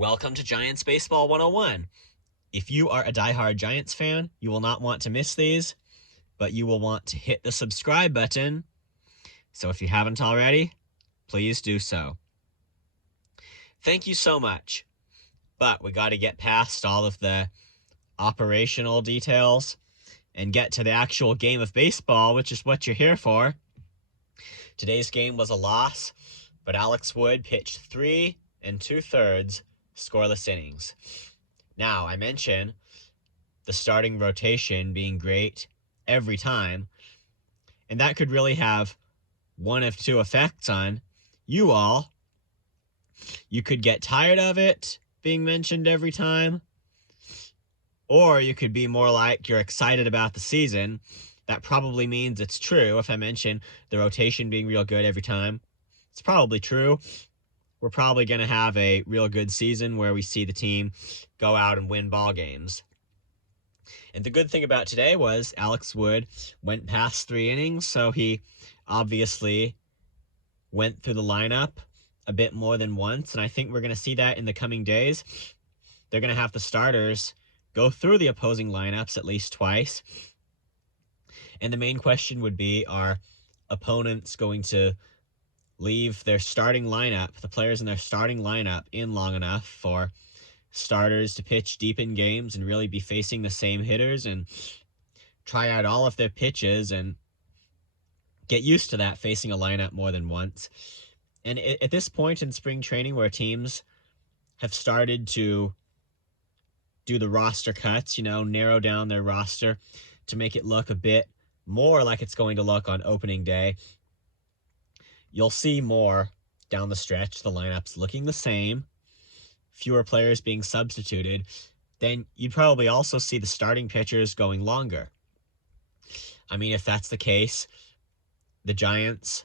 Welcome to Giants Baseball 101. If you are a diehard Giants fan, you will not want to miss these, but you will want to hit the subscribe button. So if you haven't already, please do so. Thank you so much. But we got to get past all of the operational details and get to the actual game of baseball, which is what you're here for. Today's game was a loss, but Alex Wood pitched 3 2/3 scoreless innings. Now, I mentioned the starting rotation being great every time, and that could really have one of two effects on you all. You could get tired of it being mentioned every time, or you could be more like you're excited about the season. That probably means it's true. If I mention the rotation being real good every time, it's probably true. We're probably going to have a real good season where we see the team go out and win ball games. And the good thing about today was Alex Wood went past 3 innings, so he obviously went through the lineup a bit more than once, and I think we're going to see that in the coming days. They're going to have the starters go through the opposing lineups at least twice. And the main question would be, are opponents going to leave their starting lineup, the players in their starting lineup, in long enough for starters to pitch deep in games and really be facing the same hitters and try out all of their pitches and get used to that, facing a lineup more than once. And at this point in spring training, where teams have started to do the roster cuts, narrow down their roster to make it look a bit more like it's going to look on opening day, you'll see more down the stretch, the lineups looking the same, fewer players being substituted. Then you'd probably also see the starting pitchers going longer. I mean, if that's the case, the Giants,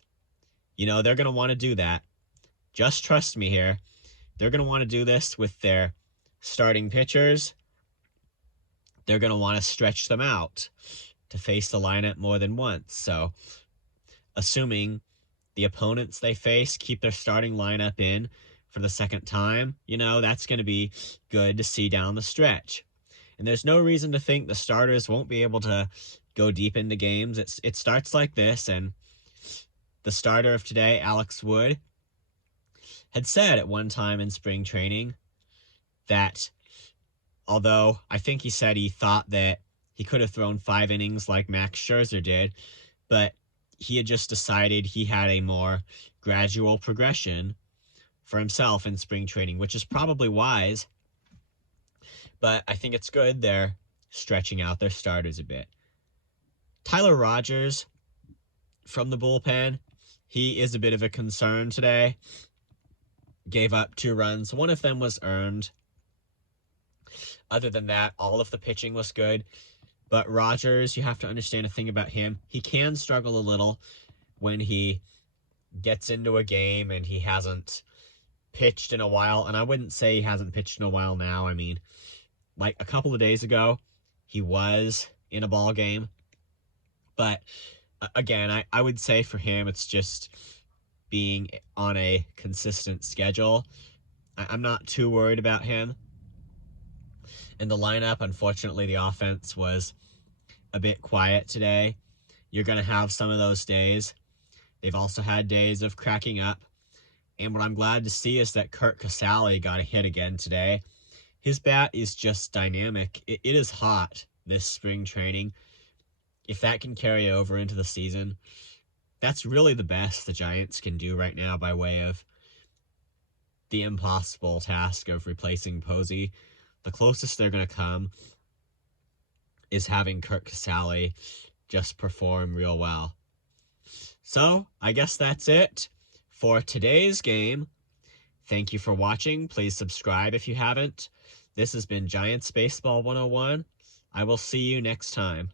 they're going to want to do that. Just trust me here. They're going to want to do this with their starting pitchers. They're going to want to stretch them out to face the lineup more than once. So, assuming the opponents they face keep their starting lineup in for the second time, that's going to be good to see down the stretch. And there's no reason to think the starters won't be able to go deep into games. It starts like this, and the starter of today, Alex Wood, had said at one time in spring training that, although I think he said he thought that he could have thrown 5 innings like Max Scherzer did, but he had just decided he had a more gradual progression for himself in spring training, which is probably wise, but I think it's good they're stretching out their starters a bit. Tyler Rogers from the bullpen, he is a bit of a concern today. Gave up 2 runs. One of them was earned. Other than that, all of the pitching was good. But Rogers, you have to understand a thing about him. He can struggle a little when he gets into a game and he hasn't pitched in a while. And I wouldn't say he hasn't pitched in a while now. I mean, like a couple of days ago, he was in a ball game. But again, I would say for him, it's just being on a consistent schedule. I'm not too worried about him. In the lineup, unfortunately, the offense was a bit quiet today. You're going to have some of those days. They've also had days of cracking up. And what I'm glad to see is that Curt Casali got a hit again today. His bat is just dynamic. It is hot this spring training. If that can carry over into the season, that's really the best the Giants can do right now by way of the impossible task of replacing Posey. The closest they're going to come is having Curt Casali just perform real well. So, I guess that's it for today's game. Thank you for watching. Please subscribe if you haven't. This has been Giants Baseball 101. I will see you next time.